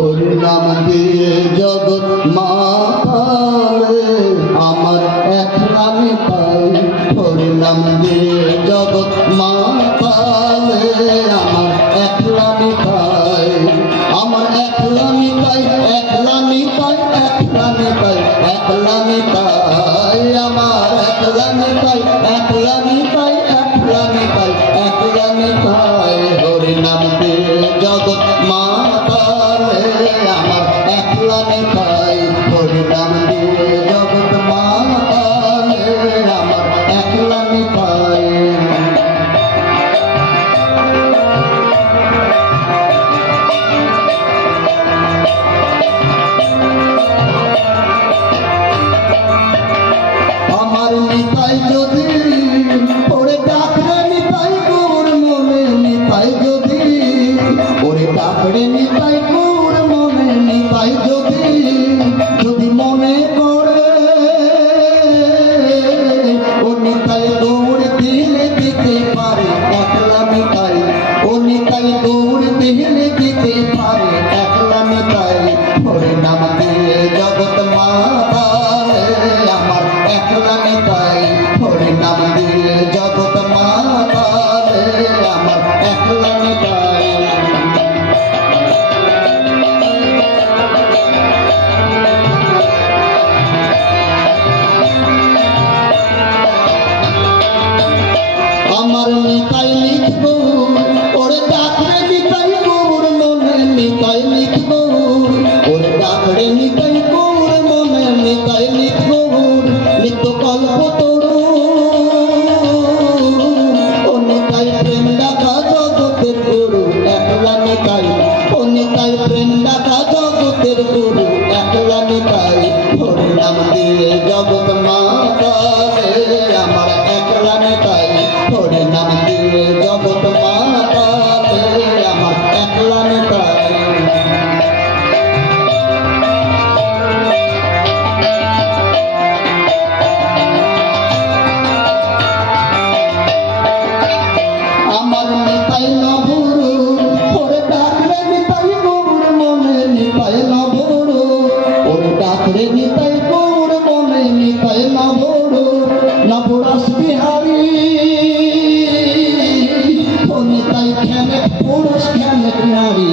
হরি নাম দিয়ে জগৎ মাতালে আমার একলা নিতাই। হরি নাম দিয়ে জগৎ মাতালে আমার একলা নিতাই। আমার একলা নিতাই, একলা নিতাই, একলা নিতাই, একলা নিতাই। আমার একলা নিতাই, একলা নিতাই, একলা নিতাই, একলা নিতাই। হরি নাম দিয়ে জগৎ মাতালে আমার একলা নিতাই। হরি নাম দিয়ে জগৎ মাতালে আমার একলা নিতাই। আমার নিতাই যদি ওরে ডাকরে নিতাই গৌর মনে নিতাই যদি ওরে ডাকরে নিতাই গৌর মনে নিতাই যদি যদি মনে করে ও নিতাই গৌর দিলে দিতে পারে একলা নিতাই। ও নিতাই গৌর দিলে দিতে পারে একলা নিতাই। হরি নাম দিয়ে জগৎ মাতালে আমার একলা নিতাই। হরি নাম দিয়ে জগৎ মাতালে আমার একলা নিতাই। আমার নিতাই লিখবো ওরে ডাকরে নিতাই গৌর মনে নিতাই লিখবো ওরে ডাকরে নিতাই গৌর মনে নিতাই লিখবো নিত্য কল্প তরু ও নিতাই প্রেম ডাকা জগতের গুরু একলা নিতাই। ও নিতাই প্রেম ডাকা জগতের গুরু একলা নিতাই। হরি নাম দিয়ে জগৎ মাতালে আমার একলা নিতাই। হরি নাম দিয়ে জগৎ মাতালে আমার একলা নিতাই। আমার নিতাই নবরু ওরে ডাকরে নিতাই গৌর মনে নিতাই নবরু ওরে ডাকরে নিতাই গৌর মনে নিতাই নবরু নবরস বিহারী ও নিতাই খেলে পুরুষ খেলে নারী